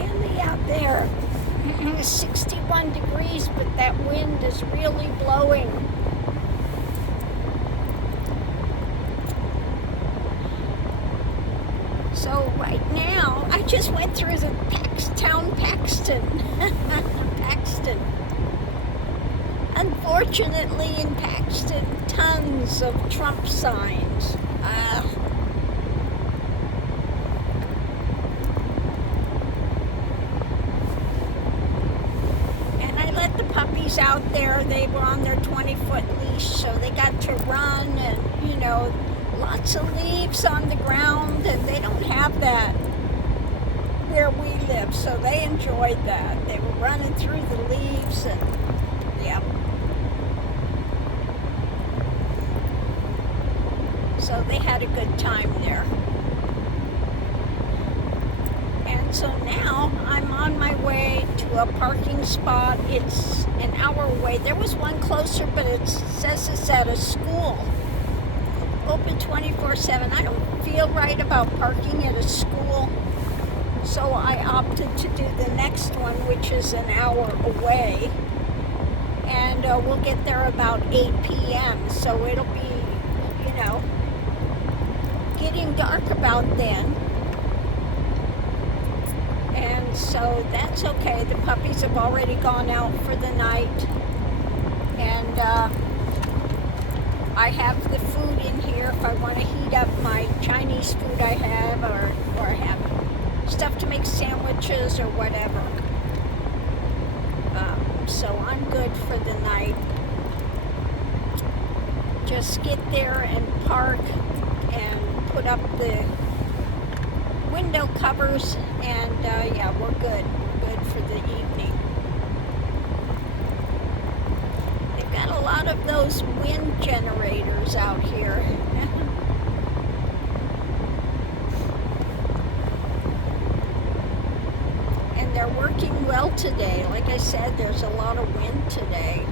chilly out there. 61 degrees, but that wind is really blowing. So right now, I just went through the town Paxton. Paxton. Unfortunately, in Paxton, tons of Trump signs. And I let the puppies out there. They were on their 20-foot leash, so they got to run and, you know, lots of leaves on the ground, and they don't have that where we live, so they enjoyed that. They were running through the leaves, and yeah. So they had a good time there. And so now I'm on my way to a parking spot. It's an hour away. There was one closer, but it says it's at a school. Open 24/7. I don't feel right about parking at a school, so I opted to do the next one, which is an hour away, and we'll get there about 8 p.m. So it'll be, you know, getting dark about then, and so that's okay. The puppies have already gone out for the night, and I have the food in here if I want to heat up my Chinese food I have, or I have stuff to make sandwiches or whatever. So I'm good for the night. Just get there and park and put up the window covers, and yeah, we're good. We're good for the evening. They've got a lot of those wind generators out here. And they're working well today. Like I said, there's a lot of wind today.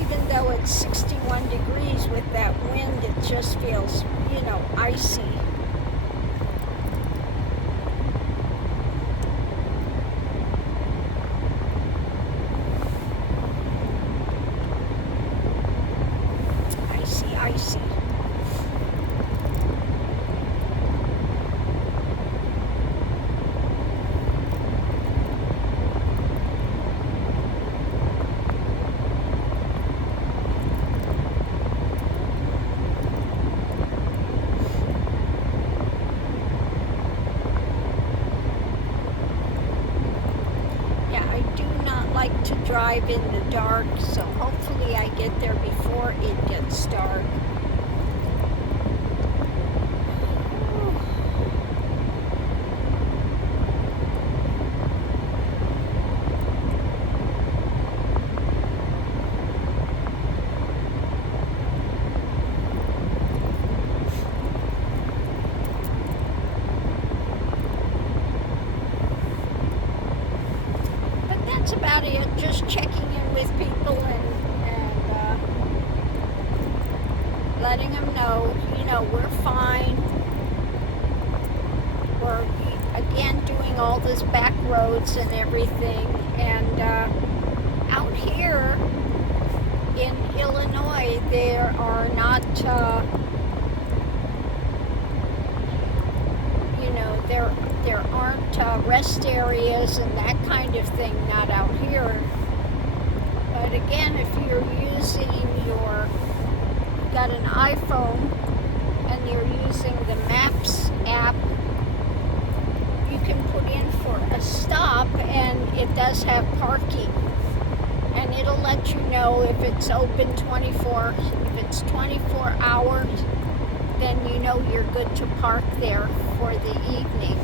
Even though it's 61 degrees with that wind, it just feels, you know, icy. Icy. Like to drive in the dark, so hopefully I get there before it gets dark. That's about it. Just checking in with people and letting them know, you know, we're fine. We're again doing all this back roads and everything, and out here in Illinois there are not you know, there aren't rest areas and that kind of thing, not out here. But again, if you're using got an iPhone and you're using the Maps app, you can put in for a stop, and it does have parking. And it'll let you know if it's open if it's 24 hours, then you know you're good to park there for the evening.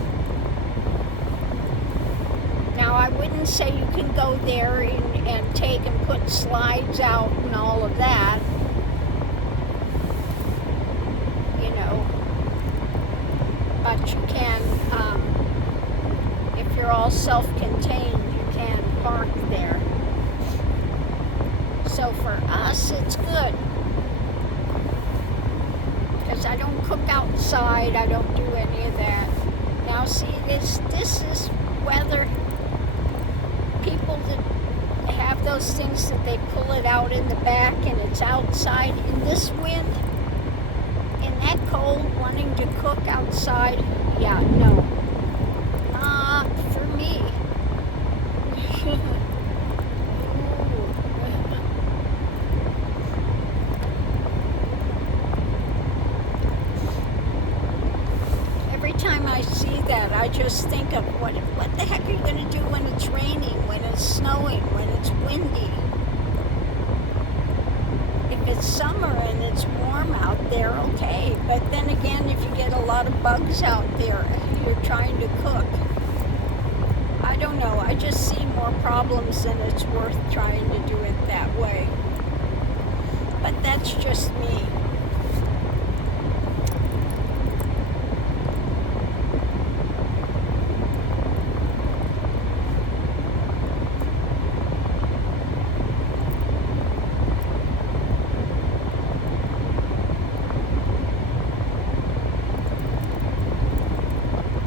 Now, I wouldn't say you can go there and take and put slides out and all of that, you know, but you can, if you're all self-contained, you can park there. So for us, it's good. because I don't cook outside. I don't do any of that. Now see, this is weather. People that have those things that they pull it out in the back and it's outside in this wind, in that cold, wanting to cook outside, yeah, no, not for me. Every time I see that, I just think of what the heck are you going to do when it's raining, when it's snowing, when it's windy? If it's summer and it's warm out there, okay. But then again, if you get a lot of bugs out there, you're trying to cook. I don't know. I just see more problems than it's worth trying to do it that way. But that's just me.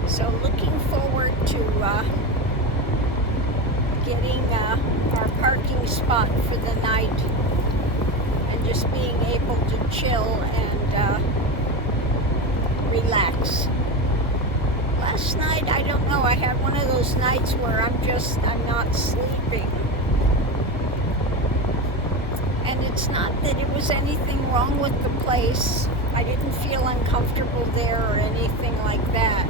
So looking forward to getting our parking spot for the night and just being able to chill and relax. Last night, I don't know, I had one of those nights where I'm not sleeping. And it's not that it was anything wrong with the place. I didn't feel uncomfortable there or anything like that.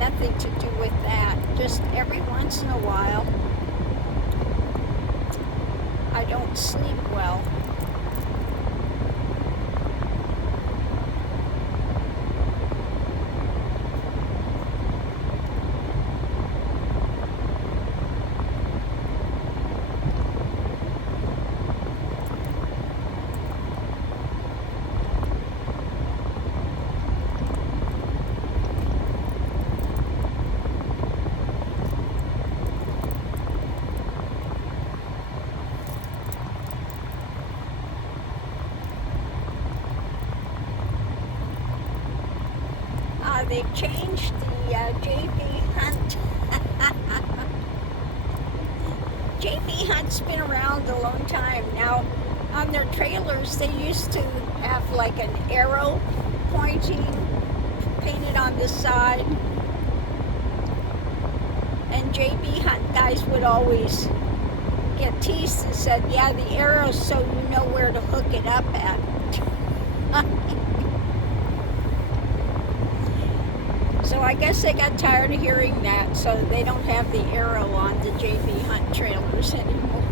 Nothing to do with that. Just every once in a while, I don't sleep well. They've changed the JB Hunt. JB Hunt's been around a long time. Now, on their trailers, they used to have like an arrow pointing, painted on the side. And JB Hunt guys would always get teased and said, yeah, the arrow's so you know where to hook it up at. So I guess they got tired of hearing that, so they don't have the arrow on the JB Hunt trailers anymore.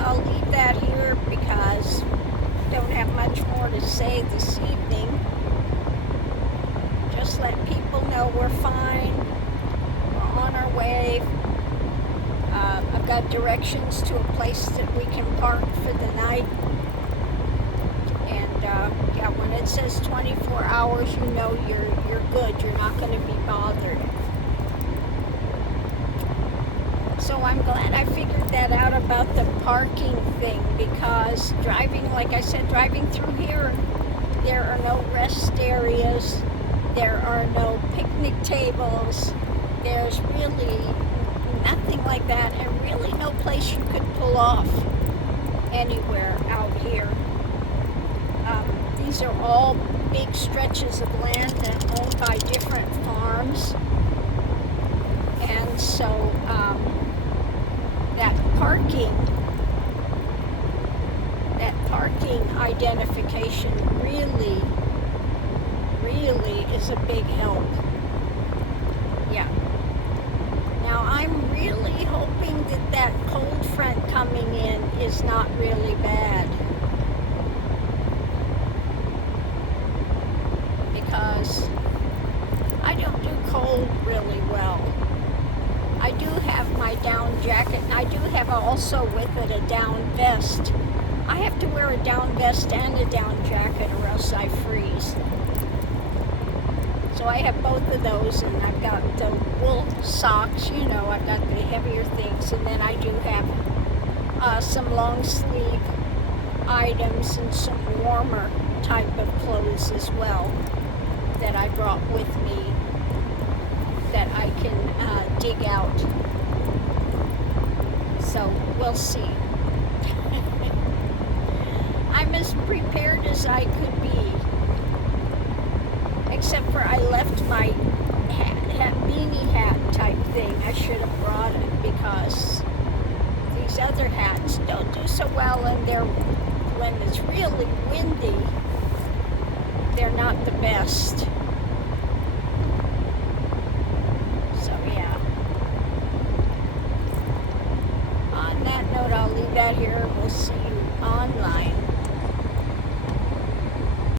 I'll leave that here because I don't have much more to say this evening. Just let people know we're fine. We're on our way. I've got directions to a place that we can park for the night. And yeah, when it says 24 hours, you know you're good. You're not going to be bothered. So I'm glad I figured that out about the parking thing, because driving, like I said, driving through here, there are no rest areas, there are no picnic tables, there's really nothing like that, and really no place you could pull off anywhere out here. These are all big stretches of land that are owned by different farms, and so that parking identification really is a big help. Yeah. Now I'm really hoping that cold front coming in is not really bad, because I really well. I do have my down jacket. I do have also with it a down vest. I have to wear a down vest and a down jacket or else I freeze. So I have both of those, and I've got the wool socks, you know, I've got the heavier things, and then I do have some long sleeve items and some warmer type of clothes as well that I brought with me that I can dig out. So we'll see. I'm as prepared as I could be, except for I left my beanie hat type thing. I should have brought it because these other hats don't do so well, and when it's really windy, they're not the best. So yeah. On that note, I'll leave that here. We'll see you online.